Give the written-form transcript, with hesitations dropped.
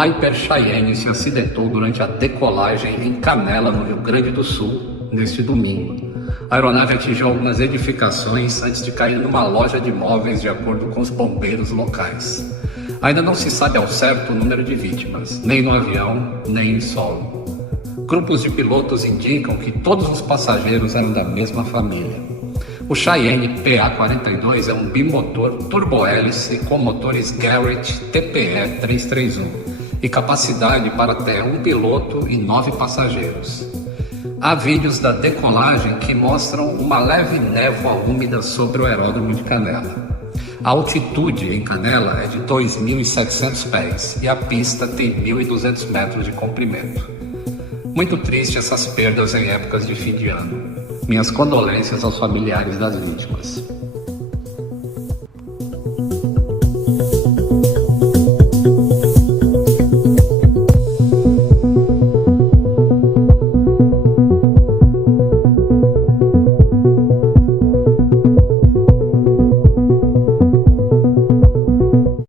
Piper Cheyenne se acidentou durante a decolagem em Canela, no Rio Grande do Sul, neste domingo. A aeronave atingiu algumas edificações antes de cair numa loja de imóveis, de acordo com os bombeiros locais. Ainda não se sabe ao certo o número de vítimas, nem no avião, nem em solo. Grupos de pilotos indicam que todos os passageiros eram da mesma família. O Cheyenne PA-42 é um bimotor turbohélice com motores Garrett TPE 331 e capacidade para até um piloto e 9 passageiros. Há vídeos da decolagem que mostram uma leve névoa úmida sobre o aeródromo de Canela. A altitude em Canela é de 2.700 pés e a pista tem 1.200 metros de comprimento. Muito triste essas perdas em épocas de fim de ano. Minhas condolências aos familiares das vítimas.